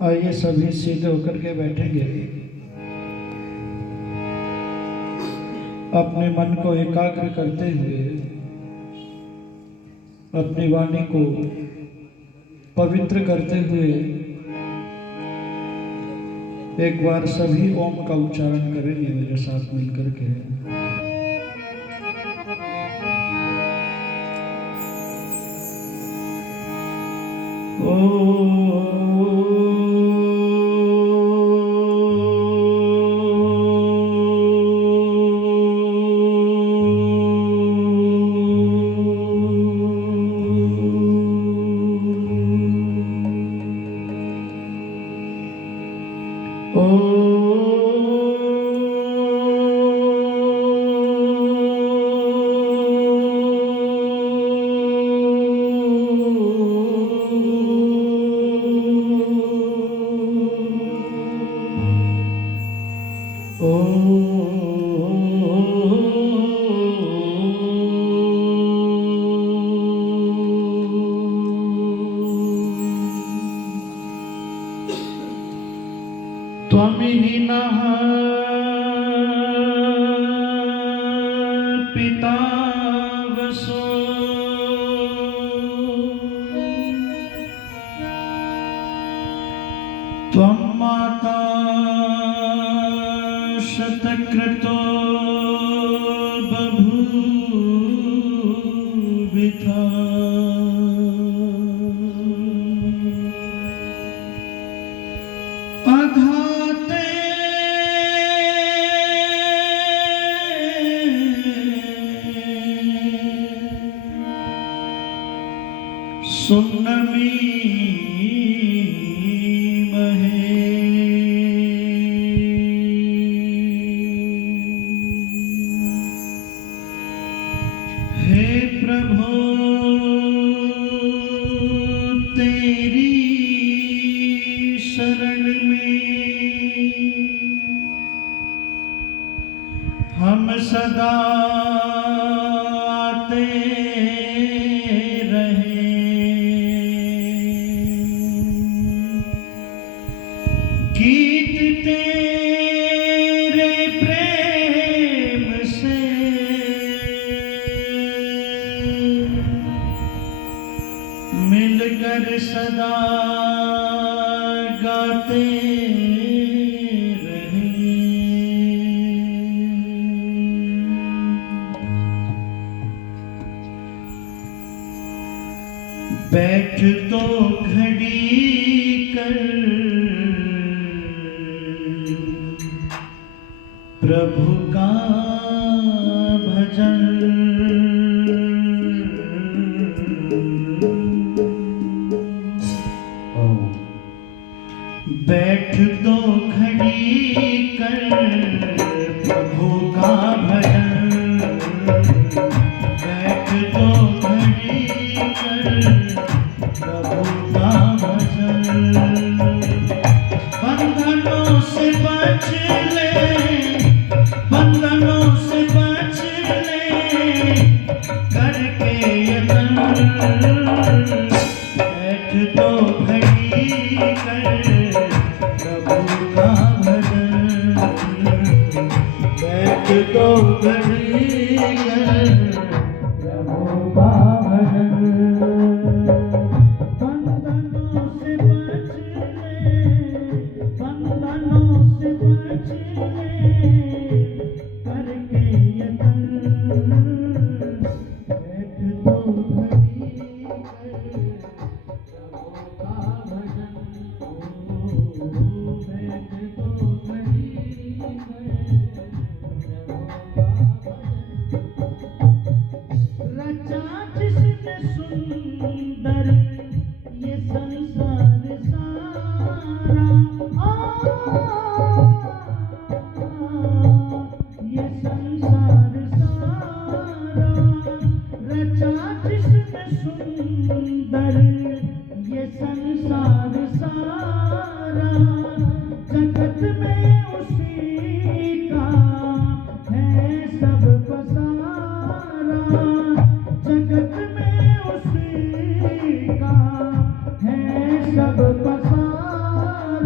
आइए सभी सीधे होकर के बैठेंगे। अपने मन को एकाग्र करते हुए अपनी वाणी को पवित्र करते हुए एक बार सभी ओम का उच्चारण करेंगे मेरे साथ मिलकर के। त्वमिहिनः पिता वसो त्वं माता शतक्रतो बभूविथा। सुन्नमी महे हे प्रभु तेरी शरण में हम सदा आते गीत तेरे प्रेम से मिलकर सदा गाते रहे। बैठ तो घड़ी कर प्रभु का भजन। बैठ दो घड़ी कर प्रभु का भजन। बैठ दो घड़ी कर प्रभु का भजन। बंधनों से बच ले, बंधनों से बच ले करके यतन। बैठ तो घड़ी कर प्रभु का भजन। बैठ तो घड़ी कर प्रभु का भजन। बंधनों से बच ले, बंधनों से बच ले करके यतन। बैठ तो घड़ी कर प्रभु का भजन। बैठ तो घड़ी कर प्रभु का भजन। रचा जिसने सुंदर ये संसार सारा, ये संसार सारा रचा जिसने सुंदर ये संसार सारा। जगत में उसी का है सब पसारा। जगत में उसी का है सब पसारा।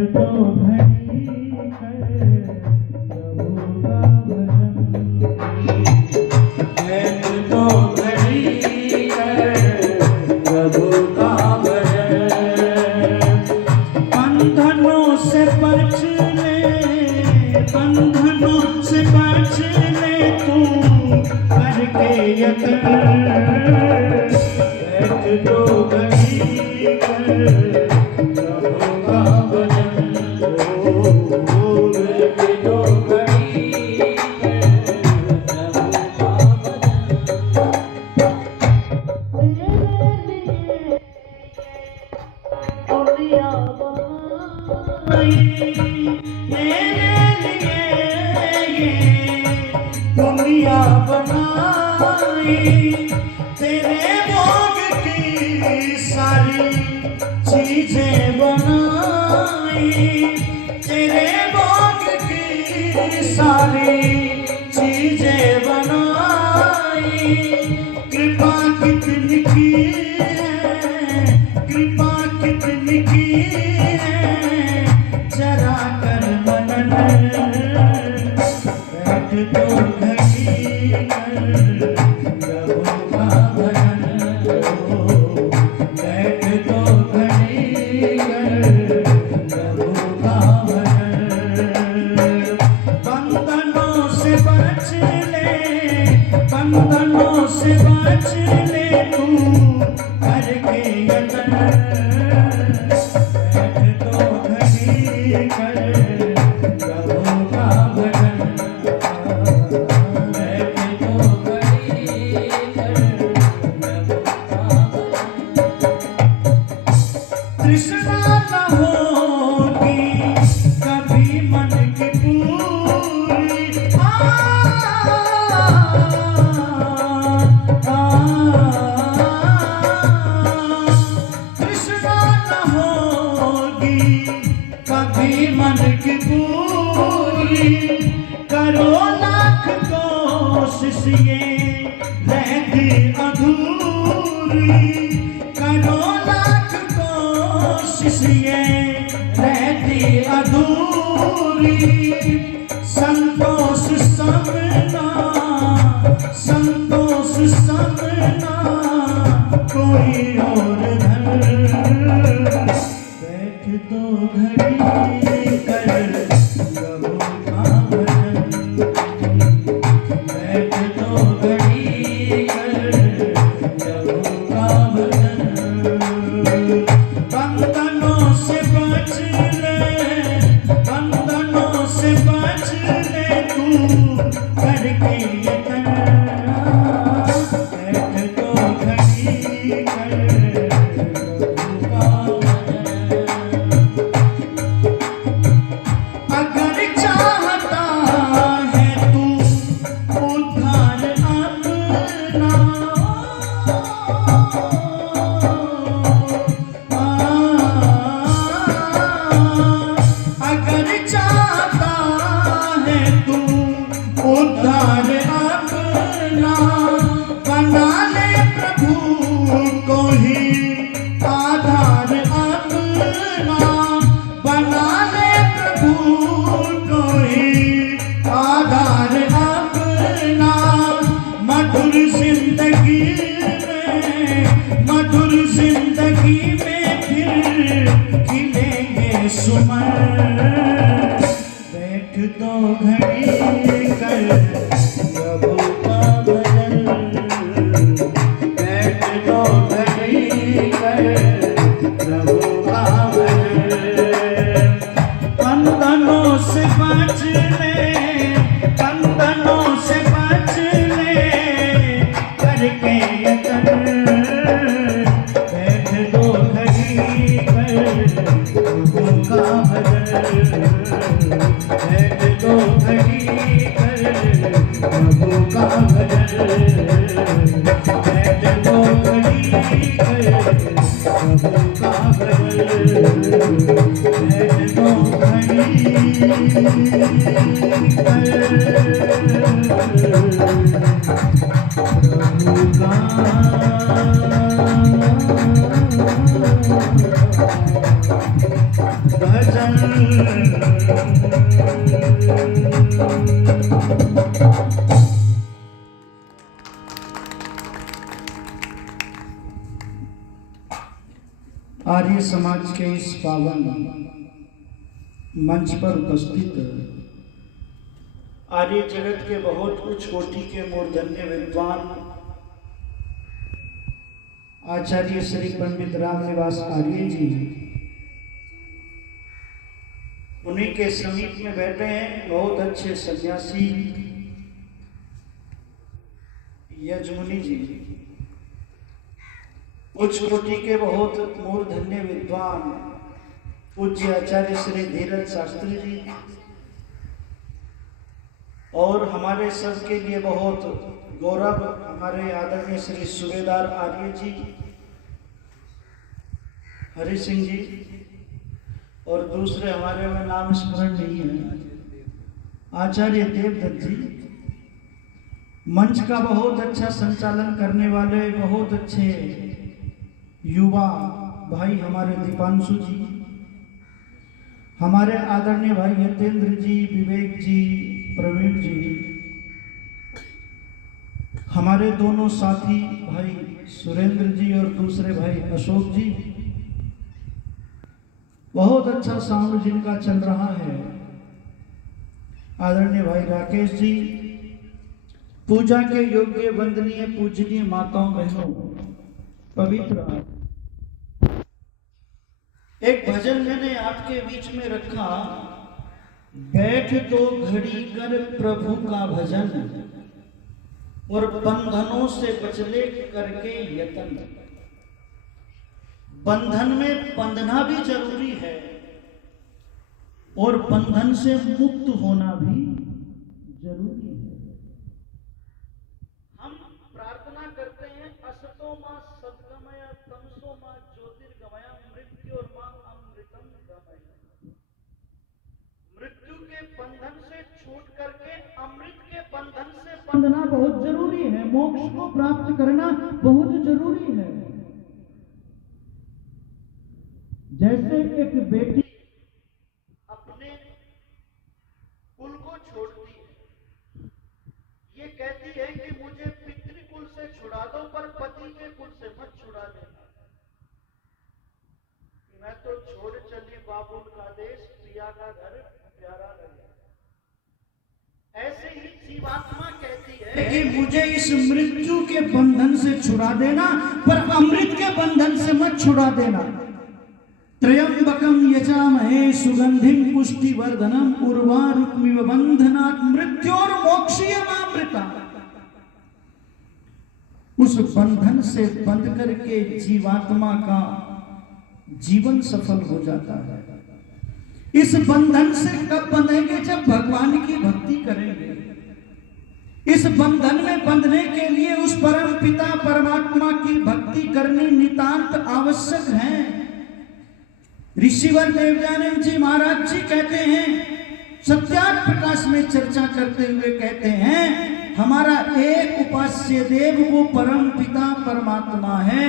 तो घड़ी कर प्रभु का भजन, बैठ तो घड़ी कर प्रभु का भजन। बंधनों से बच ले, बंधनों से बच ले तू करके यत्न, बैठ तो घड़ी कर प्रभु का भजन। बैठ तो घड़ी कर प्रभु का भजन। दुनिया बनाई तेरे भोग की सारी चीजें बनाई, तेरे भोग की सारी चीजें बनाई। कृपा कितनी की है, कृपा कितनी की है, जरा कर मनन। बैठ तो घड़ी कर प्रभु का भजन, बैठ तो घड़ी कर प्रभु का भजन। बंधनों से बच ले, बंधनों से बच ले तू करके यत्न, बैठ तो घड़ी कर प्रभु का भजन, बैठ तो घड़ी कर प्रभु का भजन। तृष्णा न होगी कभी मन की पूरी, तृष्णा न होगी कभी मन की पूरी। करो लाख कोशिश ये रहती अधूरी, करो लाख कोशिश ये रहती अधूरी। संतोष समना, संतोष समना कोई और धन। बैठ तो घड़ी कर प्रभु का भजन, बैठ तो घड़ी कर प्रभु का भजन। बंधनों से बच ले, बंधनों से बच ले तू करके यत्न, बैठ तो घड़ी कर प्रभु का भजन। अगर चाहता है तू उद्धार अपना, अगर चाहता है तू उद्धार अपना, बना ले प्रभु को ही आधार अपना, बना ले प्रभु को ही आधार अपना। मधुर जिंदगी में, मधुर जिंदगी में फिर खिलेंगे सुमन। बैठ तो घड़ी कर प्रभु का भजन, बैठ तो घड़ी कर प्रभु का भजन। बंधनों से बच ले, बंधनों से बच ले करके यत्न, बैठ तो घड़ी कर प्रभु का भजन, बैठ तो घड़ी कर प्रभु का भजन, बैठ तो घड़ी कर प्रभु का भजन, बैठ तो घड़ी कर प्रभु का भजन। आर्य समाज के इस पावन मंच पर उपस्थित आर्य जगत के बहुत उच्च कोटि के मूर्धन्य विद्वान आचार्य श्री पंडित रामनिवास आर्य जी, उन्हीं के समीप में बैठे हैं बहुत अच्छे सन्यासी यजमुनि जी, उच्च कोटि के बहुत मूर्धन्य विद्वान पूज्य आचार्य श्री धीरज शास्त्री जी, और हमारे सबके लिए बहुत गौरव हमारे आदरणीय श्री सूबेदार आर्य जी, हरि सिंह जी, और दूसरे हमारे में नाम स्मरण नहीं है, आचार्य देवदत्त जी, मंच का बहुत अच्छा संचालन करने वाले बहुत अच्छे युवा भाई हमारे दीपांशु जी, हमारे आदरणीय भाई यतेंद्र जी, विवेक जी, प्रवीण जी, हमारे दोनों साथी भाई सुरेंद्र जी और दूसरे भाई अशोक जी, बहुत अच्छा साउंड जिनका चल रहा है, आदरणीय भाई राकेश जी, पूजा के योग्य वंदनीय पूजनीय माताओं बहनों, पवित्र एक भजन मैंने आपके बीच में रखा, बैठ दो घड़ी कर प्रभु का भजन और बंधनों से बचले करके यतन। बंधन में बंधना भी जरूरी है और बंधन से मुक्त होना भी जरूरी है। हम प्रार्थना करते हैं असतो मां सद्गमय तमसो मां ज्योतिर्गमय मृत्यु और मां अमृतम गमय। मृत्यु के बंधन से छूट करके अमृत के बंधन से बंधना बहुत जरूरी है, मोक्ष को प्राप्त करना बहुत जरूरी है। जैसे एक बेटी अपने कुल को छोड़ती है, ये कहती है कि मुझे पितृकुल से छुड़ा दो पर पति के कुल से मत छुड़ा देना। मैं तो छोड़ चली बाबुल का देश, प्रिया का घर प्यारा लगे। ऐसे ही जीवात्मा कहती है कि मुझे इस मृत्यु के बंधन से छुड़ा देना पर अमृत के बंधन से मत छुड़ा देना। त्र्यंबकम यजामहे सुगंधिम पुष्टिवर्धनम उर्वारुकमिव बंधनात् मृत्योर्मोक्षयमामृता। उस बंधन से बंध करके जीवात्मा का जीवन सफल हो जाता है। इस बंधन से कब बंधेंगे? जब भगवान की भक्ति करेंगे। इस बंधन में बंधने के लिए उस परम पिता परमात्मा की भक्ति करनी नितांत आवश्यक है। ऋषिवर देवयानंद जी महाराज जी कहते हैं, सत्यार्थ प्रकाश में चर्चा करते हुए कहते हैं, हमारा एक उपास्य देव वो परम पिता परमात्मा है।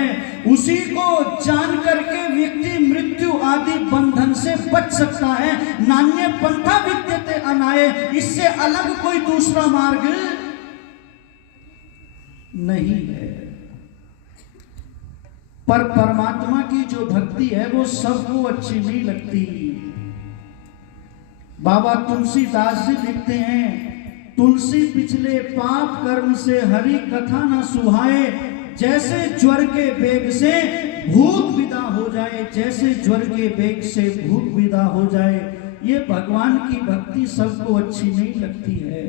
उसी को जान करके व्यक्ति मृत्यु आदि बंधन से बच सकता है। नान्य पंथा विद्यते अनाये, इससे अलग कोई दूसरा मार्ग नहीं है। पर परमात्मा की जो भक्ति है वो सबको अच्छी नहीं लगती। बाबा तुलसीदास जी लिखते हैं, तुलसी पिछले पाप कर्म से हरि कथा न सुहाए, जैसे ज्वर के बेग से भूख विदा हो जाए, जैसे ज्वर के बेग से भूख विदा हो जाए। ये भगवान की भक्ति सबको अच्छी नहीं लगती है।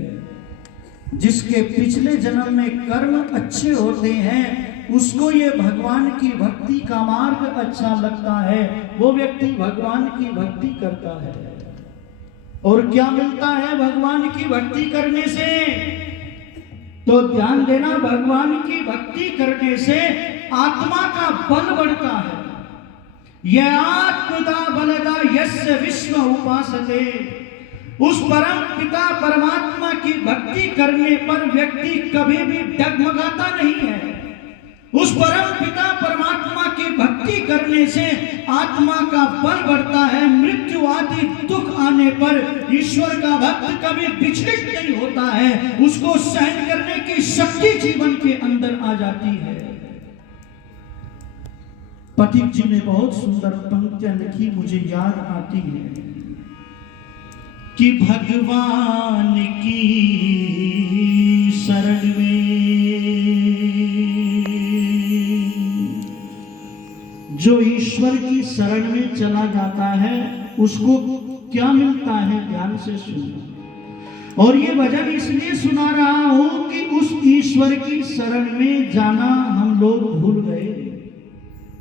जिसके पिछले जन्म में कर्म अच्छे होते हैं उसको ये भगवान की भक्ति का मार्ग अच्छा लगता है, वो व्यक्ति भगवान की भक्ति करता है। और क्या मिलता है भगवान की भक्ति करने से? तो ध्यान देना, भगवान की भक्ति करने से आत्मा का बल बढ़ता है। यह आत्मदा बलदा यस्य विश्व उपासते। उस परम पिता परमात्मा की भक्ति करने पर व्यक्ति कभी भी डगमगाता नहीं है। उस परम पिता परमात्मा की भक्ति करने से आत्मा का बल बढ़ता है। मृत्यु आदि दुख आने पर ईश्वर का भक्त कभी विचलित नहीं होता है, उसको सहन करने की शक्ति जीवन के अंदर आ जाती है। पथिक जी ने बहुत सुंदर पंक्तियां लिखी, मुझे याद आती है कि भगवान की शरण में जो ईश्वर की शरण में चला जाता है उसको क्या मिलता है, ध्यान से सुनो। और ये भजन इसलिए सुना रहा हूं कि उस ईश्वर की शरण में जाना हम लोग भूल गए।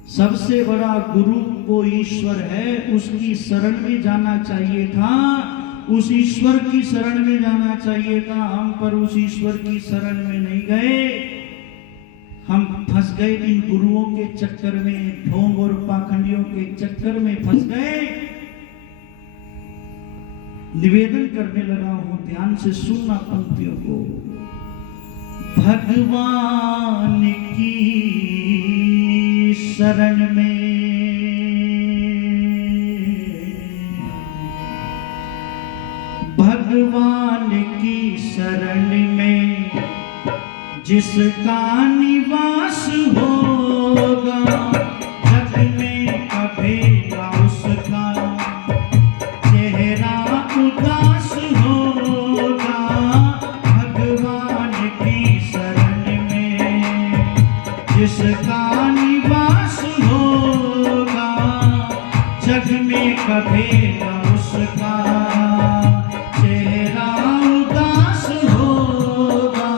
सबसे बड़ा गुरु वो ईश्वर है, उसकी शरण में जाना चाहिए था, उस ईश्वर की शरण में जाना चाहिए था। हम पर उस ईश्वर की शरण में नहीं गए, हम फंस गए इन गुरुओं के चक्कर में, ढोंग और पाखंडियों के चक्कर में फंस गए। निवेदन करने लगा हूं, ध्यान से सुनना पंक्तियों को। भगवान की शरण में भगवान की शरण में जिसका निवास होगा, जग में कभी ना उसका चेहरा उदास होगा। भगवान की शरण में जिसका निवास होगा, जग में कभी ना उसका चेहरा उदास होगा।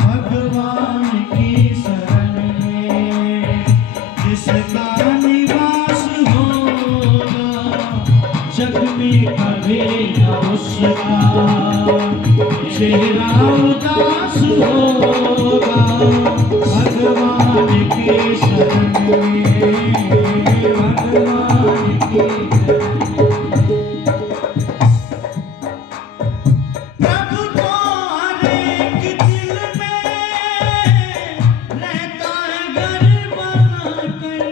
भगवान की शरण में जिसका निवास होगा, जग में कभी ना उसका चेहरा उदास होगा। भगवान की शरण में, भगवान की प्रभु तो हर एक दिल में रहता है घर बनाकर।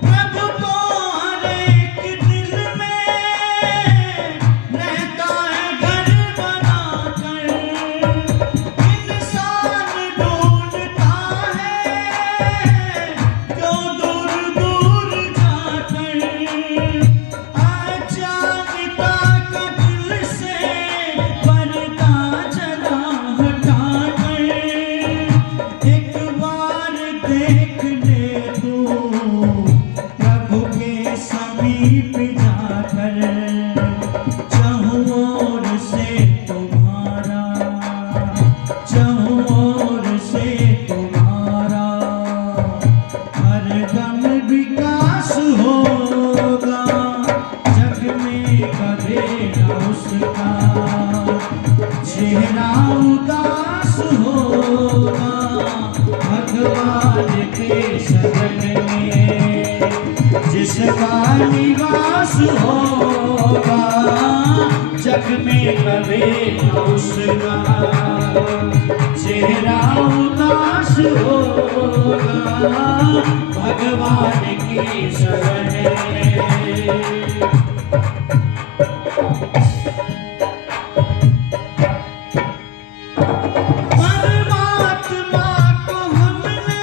प्रभु तो हर एक दिल में रहता है घर बनाकर। इंसान ढूंढता है क्यों दूर दूर जाकर। अजानता का दिल से पर्दा जरा हटाकर। एक बार देख ले तू प्रभु के समीप जाकर। चाहूं ओर से तुम्हारा, चाहूं ओर से तुम्हारा हरदम विकास होगा। जग में कभी ना उसका चेहरा उदास होगा। भगवान के शरण में जिसका निवास होगा, जग में कभी ना उसका चेहरा उदास होगा। भगवान की शरण में परमात्मा को हमने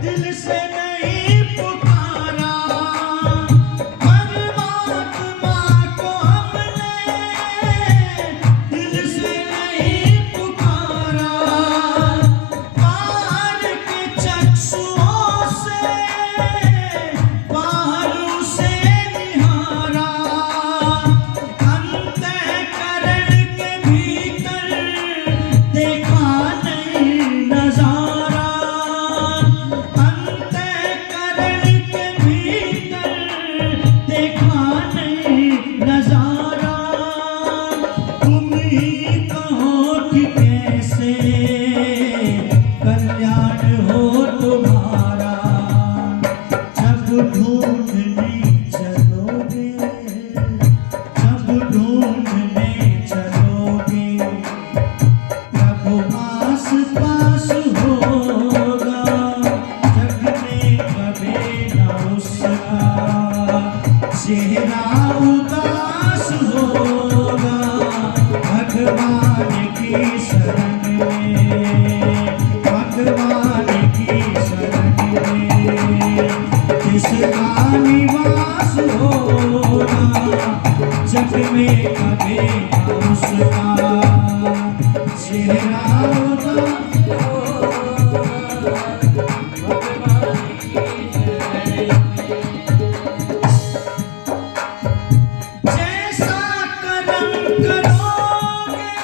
दिल से नहीं पुकारा। परमात्मा को हमने दिल से नहीं पुकारा। बाहर के चक्षुओं से बाहर उसे निहारा। चेहरा उदास होगा भगवान की शरण में, भगवान की शरण में जिसका निवास होगा जग में कभी उसका चेहरा उदास जैसा कर्म करोगे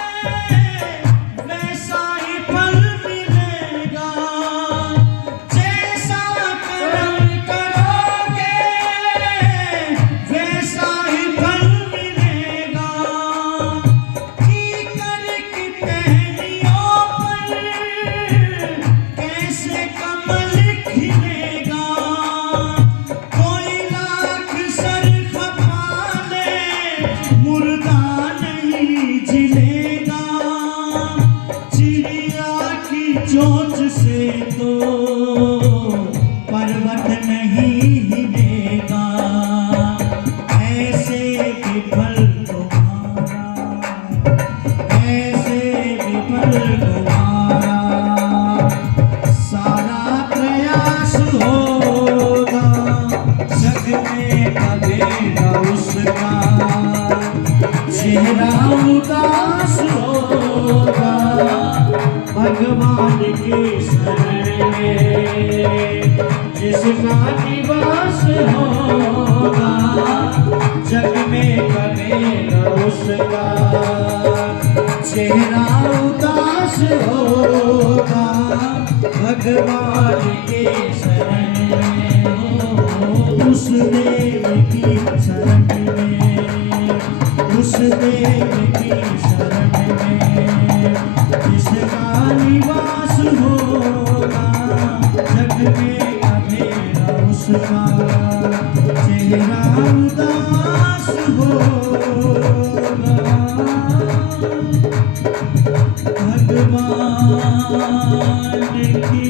वैसा ही फल मिलेगा, जैसा कर्म करोगे वैसा ही फल मिलेगा। कीकर की टहनियों पर कैसे कमल खिलेगा, कोई लाख सर खपा ले मुर्दा नहीं जिलेगा। चिड़िया की चोंच से तो पर्वत नहीं हिलेगा, ऐसे विफल तुम्हारा, ऐसे विफल तुम्हारा सारा प्रयास होगा जग में कभी न उसका चेहरा उदास होगा भगवान के शरण में जिसका निवास होगा जग में कभी न उसका चेहरा उदास होगा भगवान के शरण में हो। उस देव की शरण में, उस देव की शरण में जिसका निवास होगा जग में कभी न उसका चेहरा उदास होगा भगवान की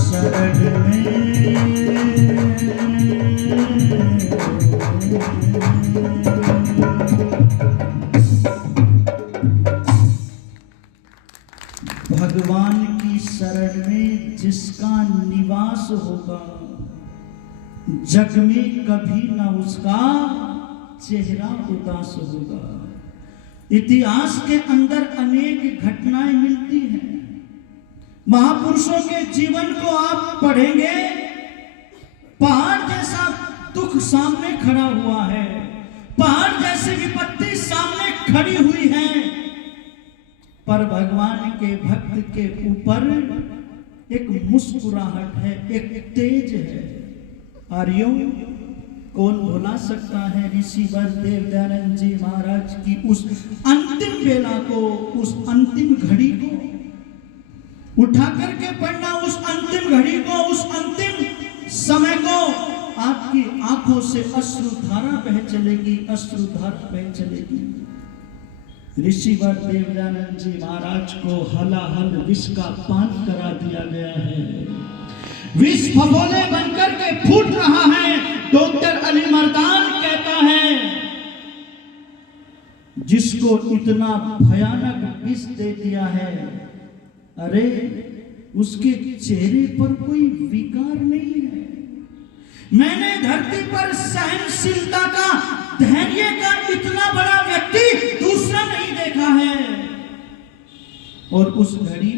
शरण भगवान की शरण में जिसका निवास होगा जग में कभी ना उसका चेहरा उदास होगा। इतिहास के अंदर अनेक घटनाएं मिलती हैं। महापुरुषों के जीवन को आप पढ़ेंगे, पहाड़ जैसा दुख सामने खड़ा हुआ है, पहाड़ जैसी विपत्ति सामने खड़ी हुई है, पर भगवान के भक्त के ऊपर एक मुस्कुराहट है, एक तेज है। आर्यों, कौन भुला सकता है ऋषिवर देव दयानंद जी महाराज की उस अंतिम बेला को, उस अंतिम घड़ी को उठा करके पढ़ना, उस अंतिम घड़ी को, उस अंतिम समय को। आपकी आंखों से अश्रुधारा बह चलेगी, अश्रुधारा बह चलेगी। ऋषिवर देव दयानंद जी महाराज को हलाहल विष का पान करा दिया गया है। विष फफोले बनकर के फूट रहा है। डॉक्टर अली मर्दान कहता है, जिसको इतना भयानक विष दे दिया है, अरे उसके चेहरे पर कोई विकार नहीं है। मैंने धरती पर सहनशीलता का, धैर्य का इतना बड़ा व्यक्ति दूसरा नहीं देखा है। और उस घड़ी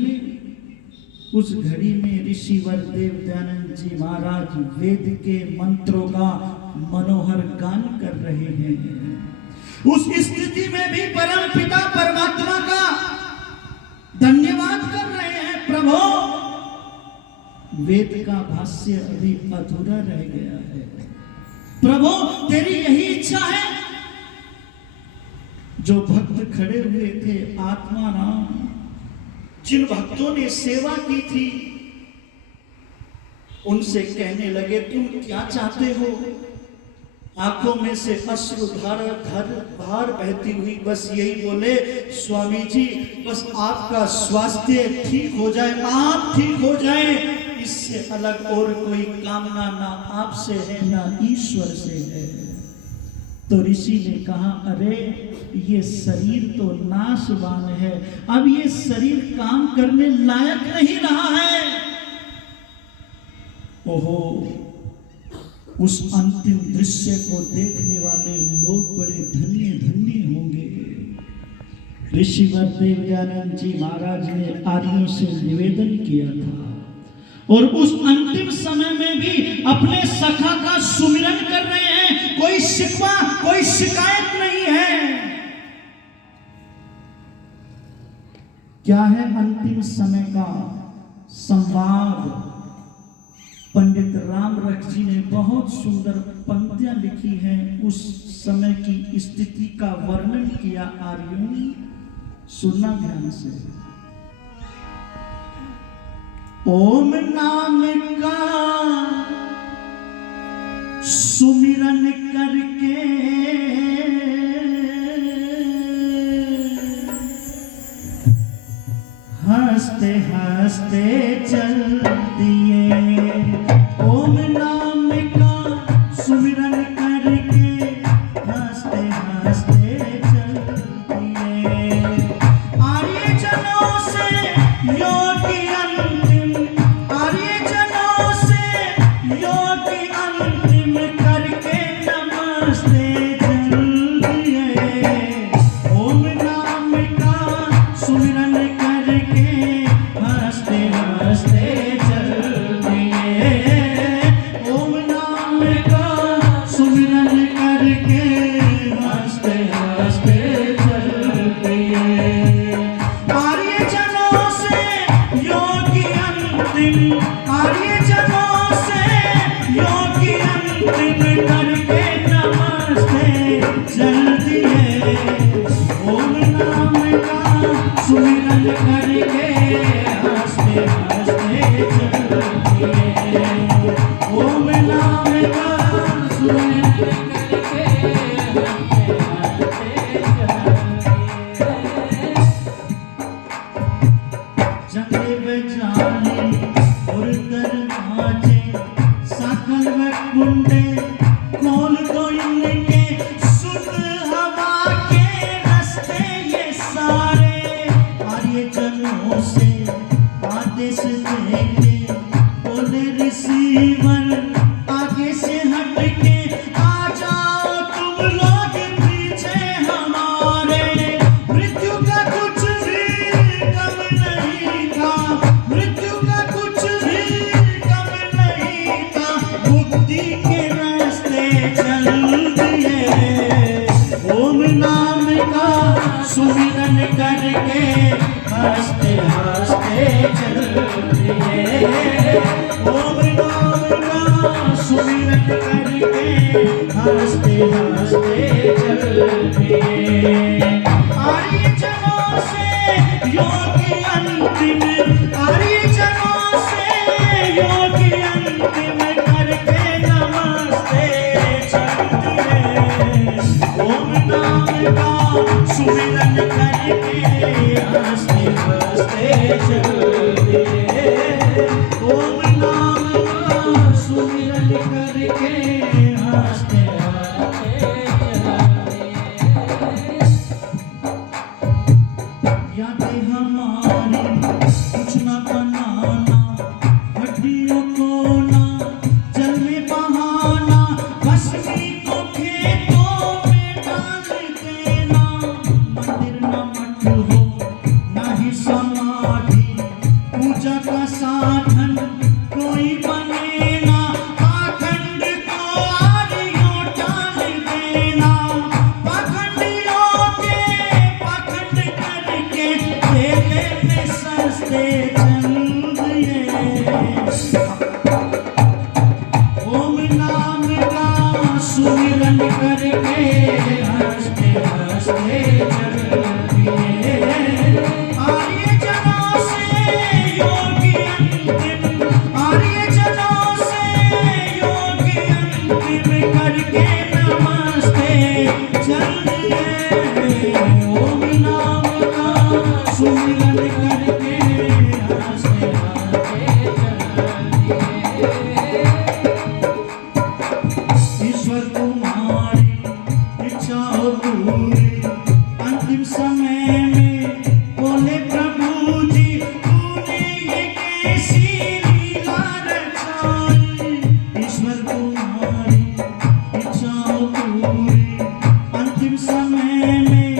में ऋषिवर देव दयानंद जी महाराज वेद के मंत्रों का मनोहर गान कर रहे हैं। उस स्थिति में भी परम पिता परमात्मा का धन्यवाद कर रहे हैं। प्रभु, वेद का भाष्य अभी अधूरा रह गया है। प्रभु, तेरी यही इच्छा है। जो भक्त खड़े हुए थे आत्मा राम, जिन भक्तों ने सेवा की थी, उनसे कहने लगे, तुम क्या चाहते हो? आंखों में से अश्रुधारा धार बहती हुई बस यही बोले, स्वामी जी, बस आपका स्वास्थ्य ठीक हो जाए, आप ठीक हो जाए, इससे अलग और कोई कामना ना आपसे है ना ईश्वर से है। तो ऋषि ने कहा, अरे ये शरीर तो नाशवान है, अब ये शरीर काम करने लायक नहीं रहा है। ओहो, उस अंतिम दृश्य को देखने वाले लोग बड़े धन्य धन्य होंगे। ऋषिवर देवयानंद जी महाराज ने आर्यों से निवेदन किया था और उस अंतिम समय में भी अपने सखा का सुमिरन कर रहे हैं। कोई शिकवा, कोई शिकायत नहीं है। क्या है अंतिम समय का संवाद? पंडित राम रख जी ने बहुत सुंदर पंक्तियां लिखी हैं, उस समय की स्थिति का वर्णन किया। आर्यों, सुनना ध्यान से। ओम नाम का सुमिरन करके हंसते हंसते चल दिए। ओम नाम का सुमिरन करके हंसते हंसते चल दिए। आर्य जनों से योगी अंतिम, आर्य जनों से योगी अंतिम करके नमस्ते चल दिए। ओम नाम का सुमिरन करके हंसते हंसते चल दिए। ओम नाम का सुमिरन करके हंसते हंसते चल दिए। आर्य जनों से योगी अंतिम, आर्य जनों से योगी अंतिम करके नमस्ते चल दिए। ओम नाम का सुमिरन करके हंसते हंसते चल दिए। ओम नाम का सुमिरन करके हंसते हंसते चल दिए। जंगे बजाने और दरवाजे सकल में कुंडे खोल दो इनके, शुद्ध हवा के रास्ते ये सारे। आर्य जनों से आदेश देके बोले रिसीवर, आगे से हट के आ जाओ तुम लोग पीछे हमारे। मृत्यु का कुछ भी कम नहीं था, मृत्यु का कुछ भी कम नहीं था, मुक्ति के रास्ते चल दिए। ओम नाम का सुमिरन करके हंसते हंसते चल दिए। ओम नाम का सुमिरन करके हंसते हंसते चल दिए। आर्य जनों से योगी अंतिम, आर्य जनों से योगी अंतिम करके नमस्ते चल दिए। ओम नाम का सुमिरन करके हंसते हंसते चल दिए। ओम नाम का सुमिरन करके हंसते हंसते चल दिए। यादें हमारी कुछ न बनाना, हड्डियों को ना जल में बहाना, भस्मी को खेतों में डाल देना। मंदिर न मठ हो न ही समाधि, पूजा का साधन कोई बने ना। पाखंड को आर्यों ईश्वर तुम्हारी इच्छा हो पूरी। अंतिम समय में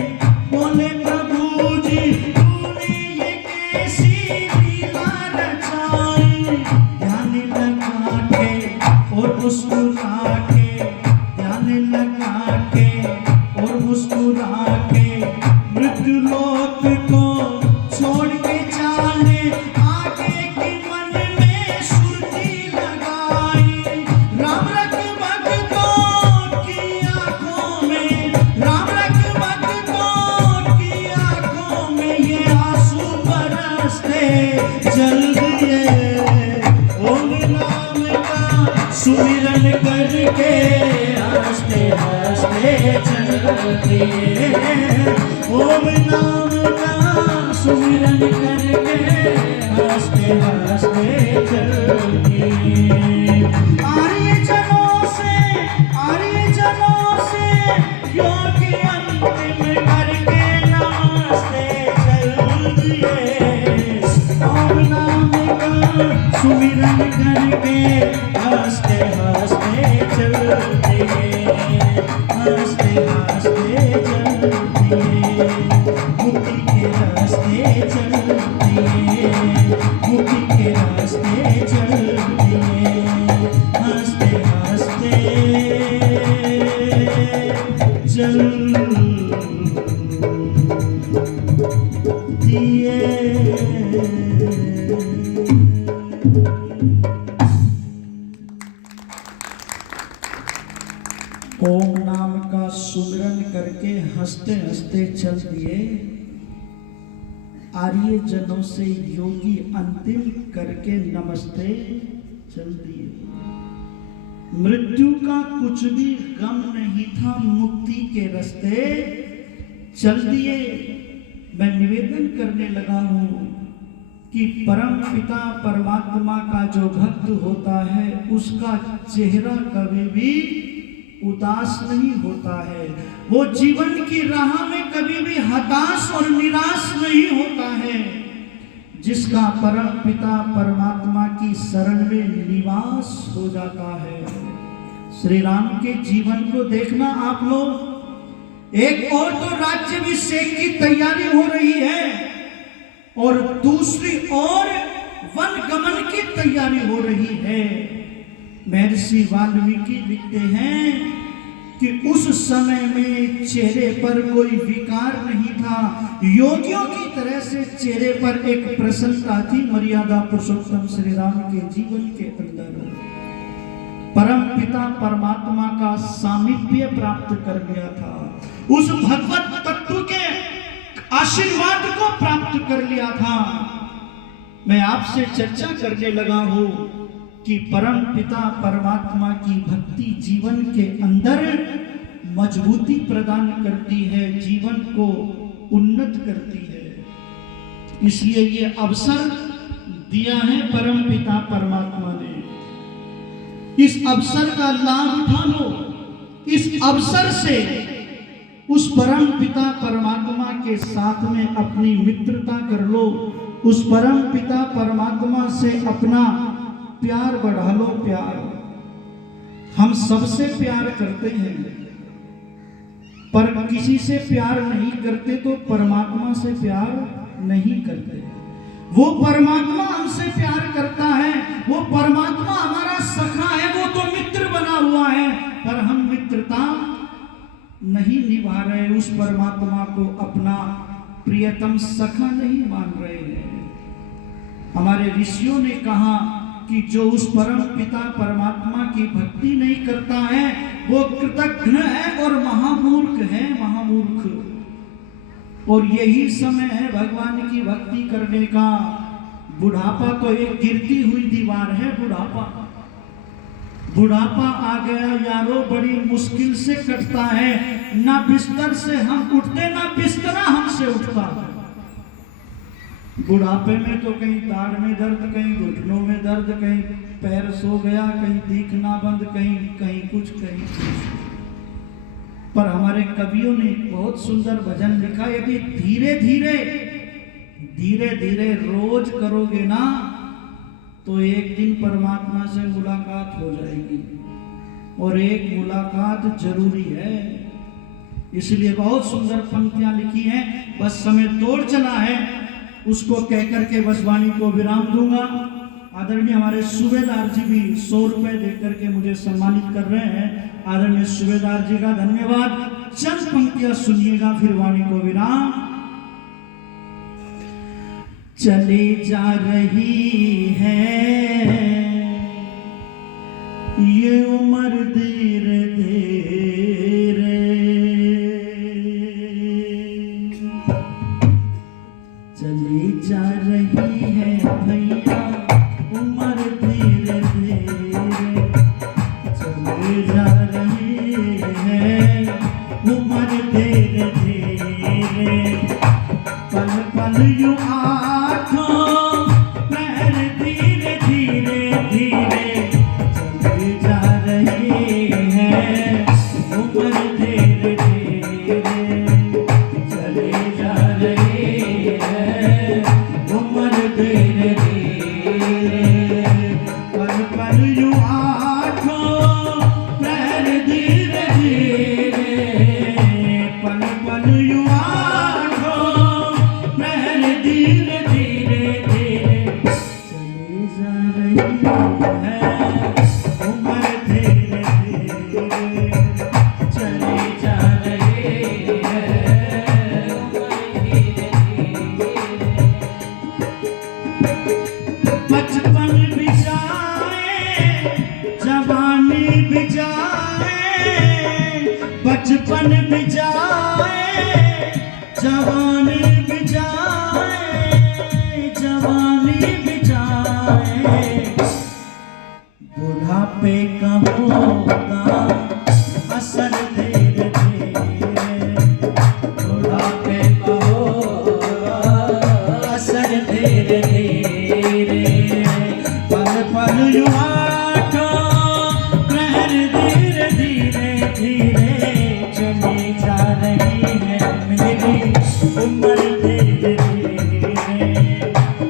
बोले प्रभु जी तूने ये कैसी लीला रचाई। ध्यान लगा के और मुस्कुरा के, ध्यान लगा के और मुस्कुरा के मृत्यु लोक को छोड़ के जाने आगे की मन में सुरती लगाई। राम रख भक्तों की आंखों में, राम रख भक्तों की आंखों में ये आंसू बरसते जल दिए। ओम नाम का सुमिरन करके हंसते हंसते चल दिए। ओम नाम का सुमिरन करके हंसते हंसते चल दिए। आर्य जनों से योगी अंतिम करके नमस्ते चल दिए। ओम नाम का सुमिरन करके हंसते हंसते चल दिए, हंसते हंसते चल दिए। मुक्ति के रास्ते चल दिए, मुक्ति के रास्ते चल दिए, हंसते हंसते चल दिए। ओम नाम का सुमिरन करके हंसते हंसते चल दिए। आर्य जनों से योगी अंतिम करके नमस्ते चल दिए। मृत्यु का कुछ भी गम नहीं था, मुक्ति के रास्ते चल दिए। मैं निवेदन करने लगा हूं कि परम पिता परमात्मा का जो भक्त होता है उसका चेहरा कभी भी उदास नहीं होता है। वो जीवन की राह में कभी भी हताश और निराश नहीं होता है। जिसका परम पिता परमात्मा की शरण में निवास हो जाता है। श्री राम के जीवन को देखना आप लोग। एक और तो राज्याभिषेक की तैयारी हो रही है और दूसरी ओर वन गमन की तैयारी हो रही है। महर्षि वाल्मीकि लिखते हैं कि उस समय में चेहरे पर कोई विकार नहीं था। योगियों की तरह से चेहरे पर एक प्रसन्नता थी। मर्यादा पुरुषोत्तम श्री राम के जीवन के अंदर परम पिता परमात्मा का सामीप्य प्राप्त कर लिया था। उस भगवत तत्व के आशीर्वाद को प्राप्त कर लिया था। मैं आपसे चर्चा करने लगा हूं कि परम पिता परमात्मा की भक्ति जीवन के अंदर मजबूती प्रदान करती है, जीवन को उन्नत करती है। इसलिए ये अवसर दिया है परम पिता परमात्मा ने। इस अवसर का लाभ उठा लो। इस अवसर से उस परम पिता परमात्मा के साथ में अपनी मित्रता कर लो। उस परम पिता परमात्मा से अपना प्यार बढ़ा लो। प्यार हम सबसे प्यार करते हैं, पर किसी से प्यार नहीं करते तो परमात्मा से प्यार नहीं करते। वो परमात्मा हमसे प्यार करता है, वो परमात्मा हमारा सखा है, वो तो मित्र बना हुआ है, पर हम मित्रता नहीं निभा रहे। उस परमात्मा को अपना प्रियतम सखा नहीं मान रहे हैं। हमारे ऋषियों ने कहा कि जो उस परम पिता परमात्मा की भक्ति नहीं करता है वो कृतघ्न है और महामूर्ख है, महामूर्ख। और यही समय है भगवान की भक्ति करने का। बुढ़ापा तो एक गिरती हुई दीवार है। बुढ़ापा आ गया यारो, बड़ी मुश्किल से कटता है। ना बिस्तर से हम उठते, ना बिस्तरा हमसे उठता। बुढ़ापे में तो कहीं दाढ़ में दर्द, कहीं घुटनों में दर्द, कहीं पैर सो गया, कहीं दिखना बंद, कहीं कहीं कुछ, कहीं कुछ। पर हमारे कवियों ने बहुत सुंदर भजन लिखा। यदि धीरे धीरे रोज करोगे ना तो एक दिन परमात्मा से मुलाकात हो जाएगी, और एक मुलाकात जरूरी है। इसलिए बहुत सुंदर पंक्तियां लिखी हैं, बस समय तोड़ चला है, उसको कहकर के बस वाणी को विराम दूंगा। आदरणीय हमारे सूबेदार जी भी 100 रुपए देकर के मुझे सम्मानित कर रहे हैं। आदरणीय सूबेदार जी का धन्यवाद। चंद पंक्तियां सुनिएगा, फिर वाणी को विराम। चली जा रही है ये उम्र धीरे धीरे, चली जा रही है भैया उम्र धीरे धीरे, चली जा रही है उम्र धीरे धीरे, पल पल यूं आँखों पैर धीरे धीरे धीरे, चली जा रही है उम्र धीरे धीरे, चली जा रही है उम्र धीरे धीरे, पल पल यूं आँखों पैर धीरे धीरे, पल पल यूं आँखों पैर धीरे धीरे धीरे, चली जा रही है उम्र धीरे धीरे, चली जा रही है उम्र धीरे धीरे। बचपन भी जाए जवानी भी जाए, बचपन भी जाए जवानी भी जाए, जवानी भी जाए, बुढ़ापे का होगा असर धीरे धीरे, बुढ़ापे का होगा असर धीरे धीरे, पल पल यूं आँखों पैर धीरे धीरे धीरे, चली जा रही है मेरी उम्र धीरे धीरे,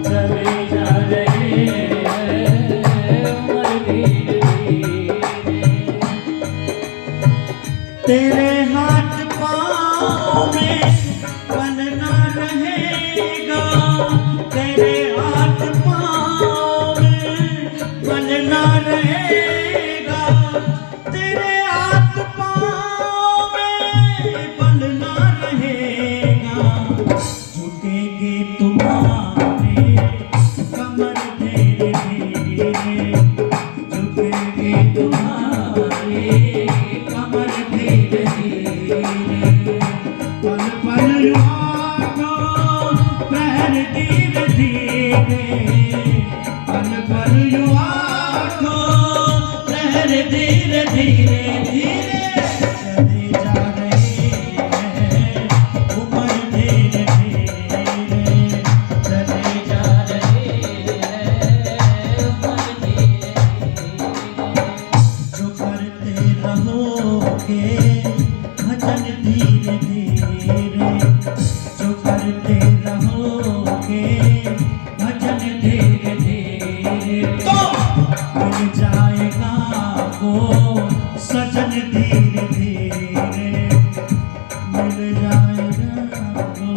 चली जा रही है उम्र धीरे धीरे। तेरे हाथ पाँव में बनना रहेगा, तेरे हाथ पाँव में बनना रहेगा, तेरे हाथ पाँव में बनना रहेगा, झुकेंगे तुम्हारे कमर धीरे धीरे, झुकेंगे तुम्हारे कमर धीरे धीरे, पल पल यूं आँखों पैर धीरे धीरे, पल पल यूं आँखों पैर धीरे धीरे धीरे, चली जा रही है उम्र धीरे धीरे, चली जा रही है उम्र धीरे धीरे। जो करते रहोगे भजन धीरे धीरे, जो करते रहोगे भजन धीरे धीरे, तो मिल जाएगा वो सजन धीरे धीरे, मिल जाएगा वो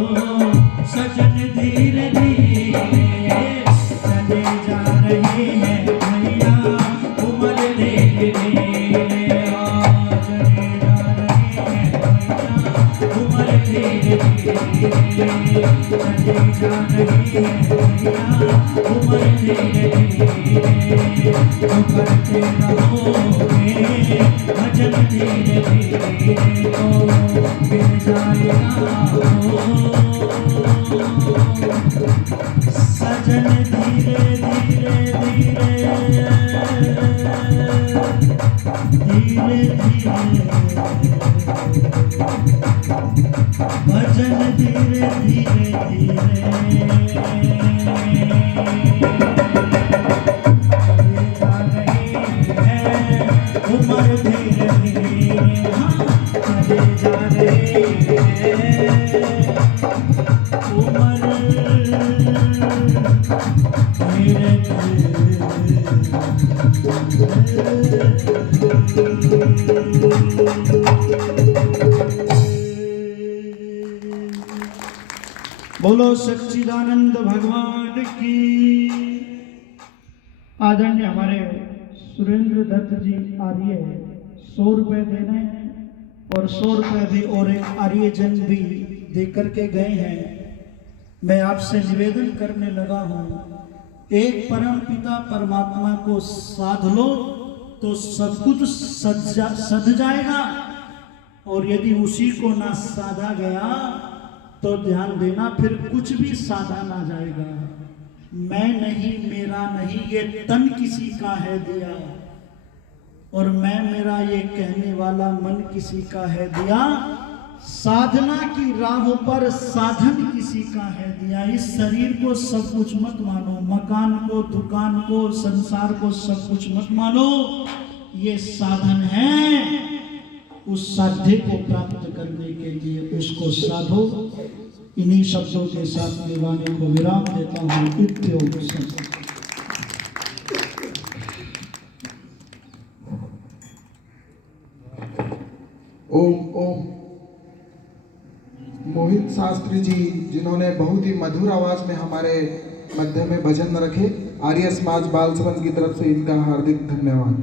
सजन धीरे धीरे, चले जा रही है भैया उम्र धीरे धीरे, चले जा रही है भैया उम्र धीरे धीरे, चले जा रही है भैया उम्र धीरे धीरे, जो करते रहोगे भजन धीरे धीरे, तो मिल जाएगा वो सजन धीरे धीरे धीरे, धीरे धीरे भजन धीरे धीरे धीरे, उम्र धीरे धीरे, हाँ चले जा रही है उम्र धीरे धीरे। बोलो सच्चिदानंद भगवान की। आदरणीय हमारे सुरेंद्र दत्त जी आर्य 100 रुपए दे रहे हैं और 100 रुपए भी और एक आर्यजन भी दे करके गए हैं। मैं आपसे निवेदन करने लगा हूं, एक परम पिता परमात्मा को साध लो तो सब कुछ सध जाएगा, और यदि उसी को ना साधा गया तो ध्यान देना फिर कुछ भी साधा ना जाएगा। मैं नहीं, मेरा नहीं, ये तन किसी का है दिया, और मैं मेरा ये कहने वाला मन किसी का है दिया। साधना की राह पर साधन किसी का है दिया। इस शरीर को सब कुछ मत मानो, मकान को, दुकान को, संसार को सब कुछ मत मानो, ये साधन है। उस साध्य को प्राप्त करने के लिए उसको साधो। इन्हीं शब्दों के साथ मैं वाणी को विराम देता हूँ। इत्योग सत्। ओम ओम। मोहित शास्त्री जी, जिन्होंने बहुत ही मधुर आवाज में हमारे मध्य में भजन रखे, आर्य समाज बाल समाज की तरफ से इनका हार्दिक धन्यवाद।